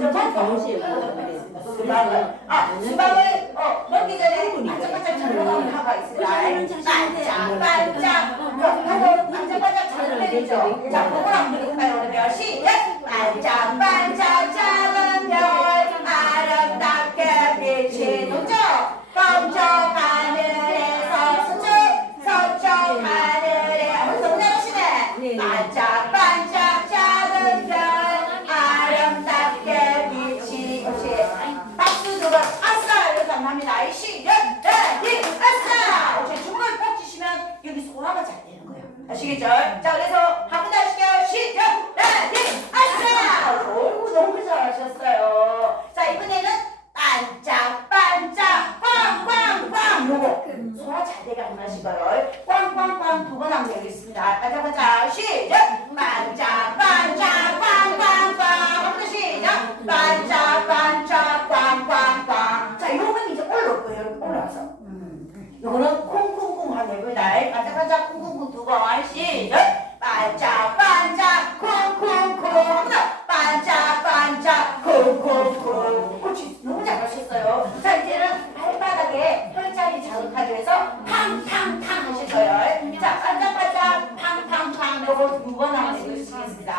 먼저 먹고 수박을 아 수박을 어 먹기 전에 반짝반짝. 반짝 반짝. 하고 반짝반짝 잘라내죠. 자 그거랑 부를까요 그러면 시작 반짝 반짝 작은 별 아름답게 비치는 저 검정 하늘에서 서쪽 서쪽 하늘에 너무 잘하시네 네. 반짝반짝 작은 별 아름답게 빛이 그렇지 박수 두번 아싸 이렇게 하면 합니다 시작 네 아싸 오케이 중간에 꼭 치시면 여기 소화가 잘 되는 거예요 아시겠죠? 자 그래서 요거 두번 하면 되겠습니다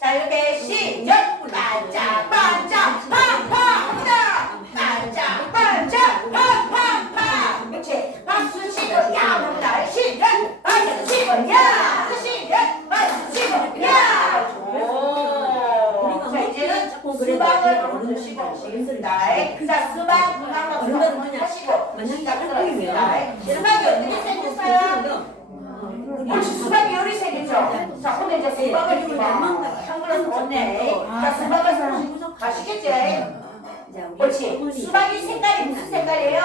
자 이렇게 시작. 반짝 반짝 팡팡 합니다 반짝 반짝 팡 팡 팡. 그렇지. 박수 치고 야 합니다. 시작. 박수 치고 야 시작. 박수 치고 야. 오. 자 이제는 수박을 한번 드시고 하시겠습니다. 자 수박 수박 하시고 시작하겠습니다. 수박이 어떻게? 옳지 수박이 요리 생겼죠? 자 오늘 이제 수박을 이렇게 한 그릇 먹네 자 수박을 가시겠지? 옳지. 수박이 색깔이 무슨 색깔이에요?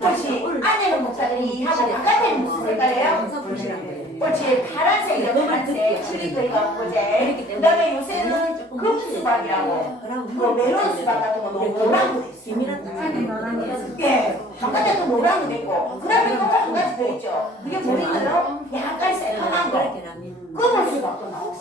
옳지. 안에는 목살이 하고 바깥에는 무슨 색깔이에요? 옳지. 파란색이요 파란색 칠리그리가 보제. 그 다음에 요새는 금수박이라고. 그 메론 수박 같은 거 너무 노란 거 있어요. 예. 바깥에도 노란 거 있고 그 다음에 또한 가지 더 있죠. 그게 보이나요? 약간 새카만 거. 검은 수박도 나오고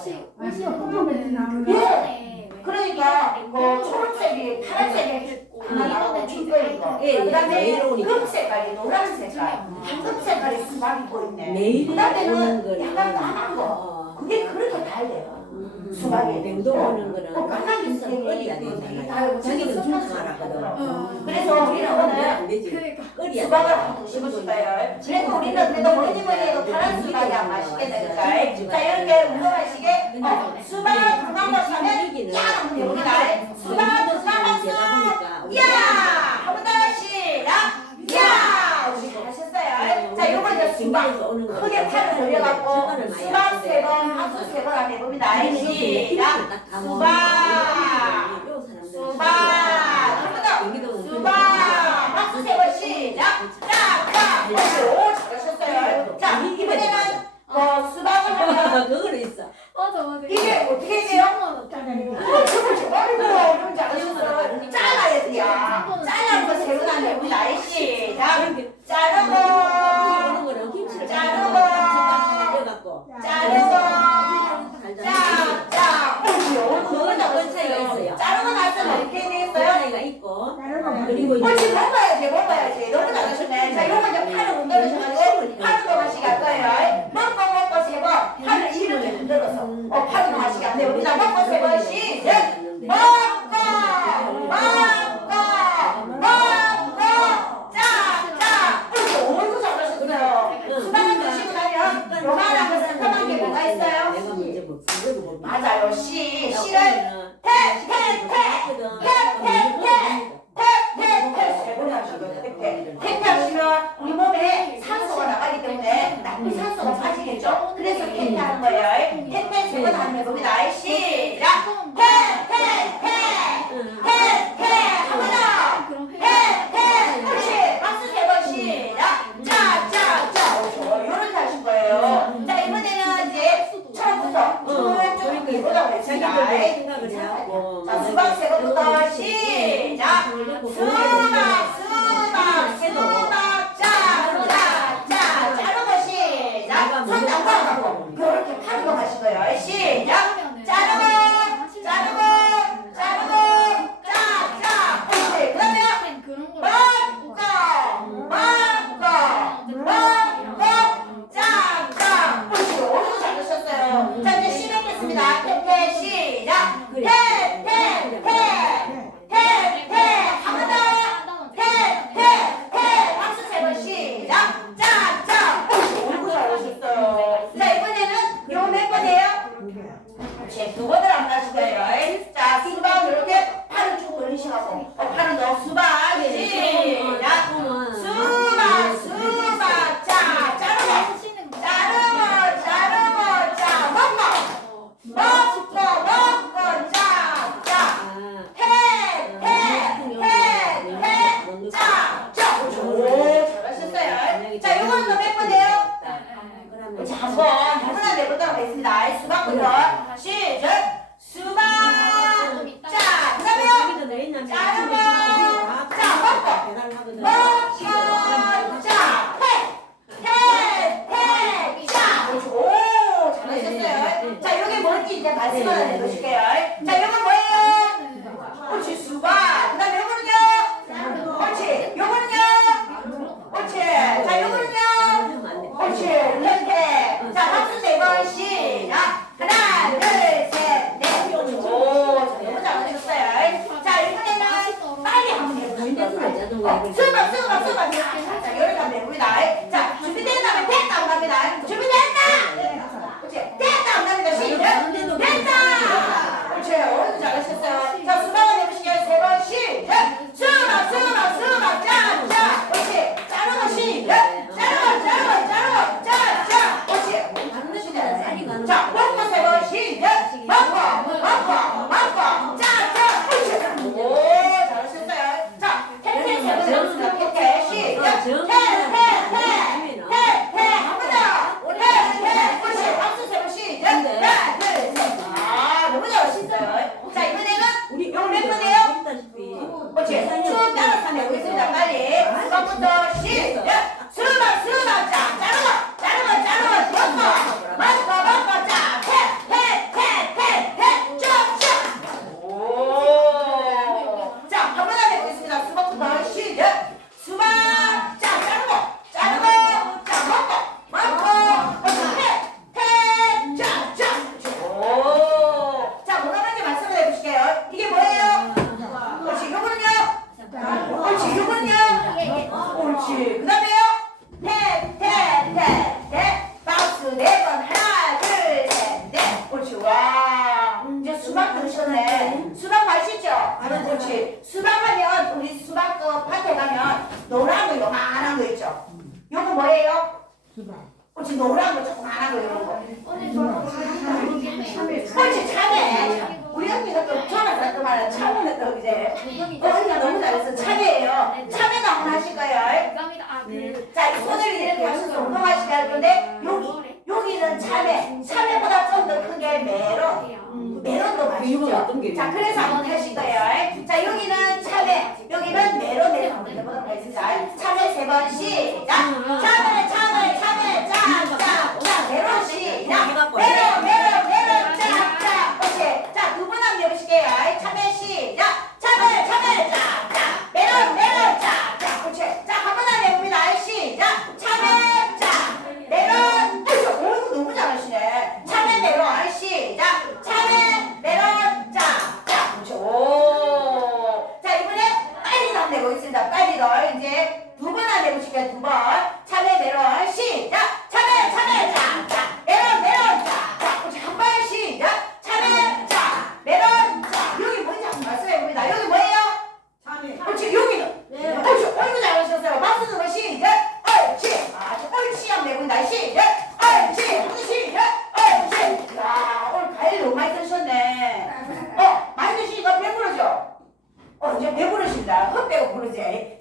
예. 그러니까 뭐 초록색이 파란색이 하나 나오고 칠거인 거. 예, 그 다음에 매일 오니까. 금 색깔이 노란 색깔. 황금 색깔이 수박이 보이네. 매일 그 다음에는 오는 약간 까만 거. 어, 그게 그렇게 달래요. 음, 수박이. 냉동 오는 거는 어, 까만 게 끓여야 되잖아요. 자기는 좀 잘하거든. 그래서 우리는 오늘. 끓여야 수박을 돼. 한번 드시고 싶어요. 그래도 우리는 그래도 뭐니 뭐니 해도 파란 수박이 안 맛있게 되니까. 자 이렇게 운동하시게. 어, 수박 건강만 사면 야 해봅니다. 수박 박수 야 한번 더 시작 야 우리 잘하셨어요. 자 요거 이제 수박 크게 올려갖고 수박 세 번 하수 세 번 한번 해봅니다. 시작 수박 수박 한번 더 수박 박수 세 번 시작 짝짝 오 잘하셨어요. 자 이번에는 어, 수박을 하면 그거는 있어. 맞아 맞아. 이게 어떻게 돼요? 어, 저걸 제발이고 좀 잘하셨어요. 잘라야 돼요. 새로 나면 날씨. 자, 자르고, 이런 거는 김치를 자르고, 해갖고 자르고, 자, 자, 옳지. 얼굴 너무 잘하셨어요. 자르고 나서 어떻게 되겠어요? 차이가 있고 그리고 옳지, 먹어야지, 먹어야지. 너무 잘하셨네. 자, 요거 이제 팔을 흔들으셔가지고 팔을 동하시게 할 거예요. 먹고 먹고 세 번, 팔을 이렇게 흔들어서. 어, 팔을 동하시게 안 돼요. 우리가 먹고 세 번, 시작! 먹고 먹고 먹고 짝짝 어이구 잘하셨어요 수박을 드시고 나면 요만한 거 새까만 게 뭐가 있어요? 내가 먼저 뭐 그거를 못 맞아요 씨 씨를 태태태 세번 하시고요 태태 태태 하시면 우리 몸에 산소가 나가기 때문에 나쁜 산소가 빠지겠죠 그래서 태태 하는 거예요 태태 세번 하는 겁니다 시작 태태태 태태 한번 더 그럼 해. 해! 그렇지! 박수 세 번 시작! 짜! 짜! 짜! 오, 좋아요. 요렇게 하실 거예요. 자, 이번에는 이제 처음부터 쭉쭉 해보도록 하겠습니다. 자기들도 생각을 해갖고 자, 수박 세 번부터 시작! 수박! 자, 한번 하나의 보따가 있습니다. 수박 부터 시작 수박 자 그다음에요. 먹어 자태태자 오 잘하셨어요. 자 여기 뭔지 이제 말씀을 해보실게요. 시작. 하나, 둘, 셋, 넷. 오, 자, 너무 잘하셨어요. 자, 이번에는 빨리 한번 해보실게요. 수박, 수박, 수박. 자, 자, 자, 여기다 한번 해봅니다. 자, 준비됐다면 됐다 안 갑니다. 준비됐나? 그렇지. 됐다 안 갑니다. 시작. 됐다. 그렇지. 오늘도 잘하셨어요. 자, 수박을 해보시게요. 세번 시작. 수박, 수박, 수박. 자, 자. 그렇지. 자르고 시작. 자르고, 자르고, 자르고. 자, 자. 그렇지. 자, 먹고 세번 시작. 먹고, 먹고, 먹고. 자, 자. 그렇지. 오, 잘하셨어요. 자, 팬팬 세번 해보겠습니다. 팬팬 시작. 팬, 팬, 팬. 해, 해, 한번 더. 해, 해. 그렇지. 박수 세번 시작. 하나, 둘, 셋. 아, 너무 잘하셨어요. 자, 이번에는 요거 몇 번이에요? 그렇지. 쭉 따라서 한번 해보겠습니다. 빨리. 수박부터 시작. 수박, 수박. 자, 자르고, 자르고, 자르고, 먹고, 먹고, 먹고. 자, 해, 해, 해, 해, 해. 쭉, 쭉. 오. 자, 한 번 더 해보겠습니다. 수박부터 시작. 수박. 자, 자르고, 자르고, 자, 먹고, 먹고. 그렇지. 해, 해. 자, 자. 오. 자, 뭐가 먼저 말씀을 해보실게요. 이게 뭐예요? 그렇지. 요거는요? 옳지. 요거는요? 옳지. 그 다음에요? 태, 태, 태, 태. 박스 네 번. 하나, 둘, 셋, 넷. 옳지. 와. 이제 수박 들으셨네. 수박 맛있죠? 옳지. 수박하면, 우리 수박 그 밭에 가면 노란 거 요만한 거 있죠? 요거 뭐예요? 옳지. 노란 거 조그만한 거 요런 거. 옳지. 참외. 우리 언니가 또 전화가 또 말해. 참외는 또 이제. 어, 언니가 너무 잘했어. 참외예요. 참외도 한번 하실 거예요. 자, 이 손을 이렇게 하셔서 운동하시게 할 건데, 여기, 여기는 참외. 참외보다 좀 더 큰 게 메론. 메론도 맛있죠? 자, 그래서 한번 하실 거예요. 자, 여기는 참외. 여기는 메론 한번 해보도록 하겠습니다. 참외 세 번 시작. 참외, 참외, 참외. 자, 자, 자, 메론 시작. 메론, 메론, 메론. 자, 자. 오케이. 자, 두 번 한번 해보실게요. 참외 시작. 참외, 참외. 자, 자. 메론, 메론. 자, 자. 그렇지. 자, 한 번 더 해봅니다. 시작. 참외. 자, 메론. 어이구, 어이구, 너무 잘하시네. 참외, 메론. 시작. 참외, 메론. 자, 자. 그렇지. 오. 자, 이번에 빨리 한번 해보겠습니다. 빨리 더 이제 두 번 안 해보실게요. 두 번. 참외, 메론. 시작. 참외, 참외. 자, 자. 메론, 메론. 자, 자. 그렇지. 한 번 시작. 참외. 자, 메론. 자, 여기 뭔지 한번 말씀해봅니다. 여기 뭐예요? 그렇지. 여기는. 옳지. 어이구 잘하셨어요. 박수 두번 시작. 옳지. 아, 저 옳지 한번 해본다. 시작. 옳지. 한번 시작. 옳지. 야, 오늘 과일 너무 많이 드셨네. 어, 많이 드시니까 배부르죠? 어, 이제 배부르신다. 헛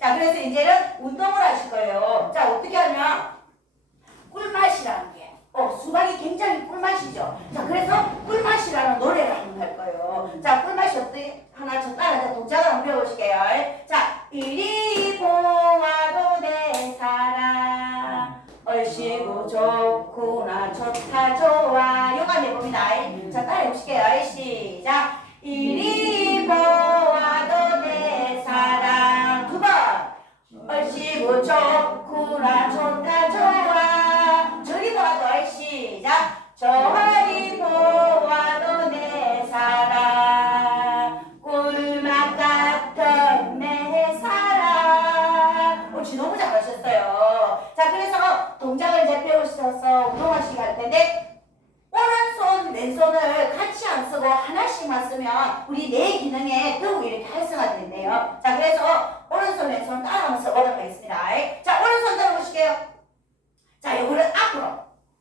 자, 그래서 이제는 운동을 하실 거예요. 자, 어떻게 하냐? 꿀맛이라는 게. 어, 수박이 굉장히 꿀맛이죠. 자, 그래서 꿀맛이라는 노래를 한번 할 거예요. 자, 꿀맛이 어떻게 하나 저 따라서 동작을 한번 배워보실게요. 자, 이리 보아도 내 사랑. 얼씨구 좋구나 좋다 좋아 요가 해봅니다 자 따라해보실게요 시작 이리 있어서 운동하시기 할 텐데 오른손 왼손을 같이 안 쓰고 하나씩만 쓰면 우리 뇌 기능에 더욱 이렇게 활성화된대요. 자 그래서 오른손 왼손 따라하면서 올라가겠습니다. 자 오른손 들어보실게요. 자 요거는 앞으로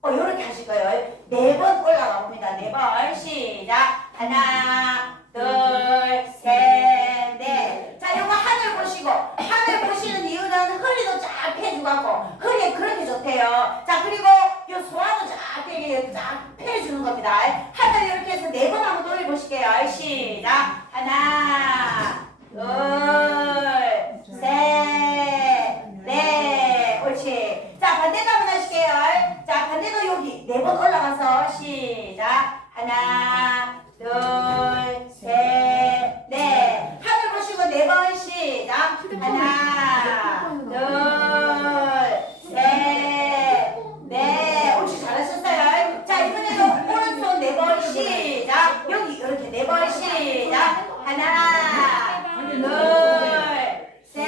어, 요렇게 하실 거예요. 네 번 올라가 봅니다. 네 번 시작 하나 둘셋 하나, 둘, 셋, 넷. 하늘 보시고 네 번 시작. 하나, 둘, 셋, 넷. 혹시 잘하셨어요? 자, 이번에도 오른손 네 번 시작. 여기 이렇게 네 번 시작. 하나, 둘, 셋,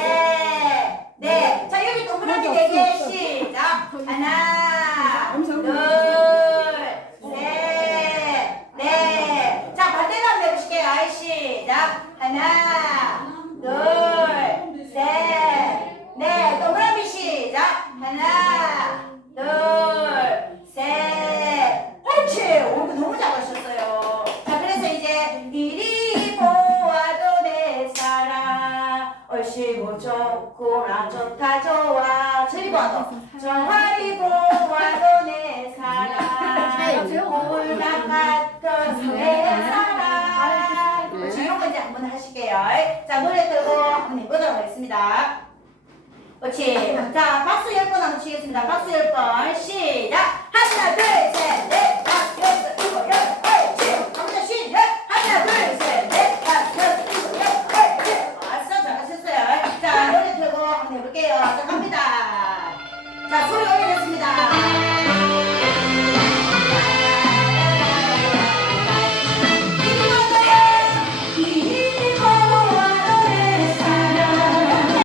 넷. 자, 여기 동그랗게 네개 시작. 하나, 좋구나 좋다 좋아. 저리 봐도. 저리 보아도 내 사랑. 꿀맛 같던 내 사랑. 그렇지. 이런 거 이제 한번 하실게요. 자, 노래 들고 한번 해보도록 하겠습니다. 그렇지. 자, 박수 열번 한번 치겠습니다. 박수 열 번. 시작. 하나.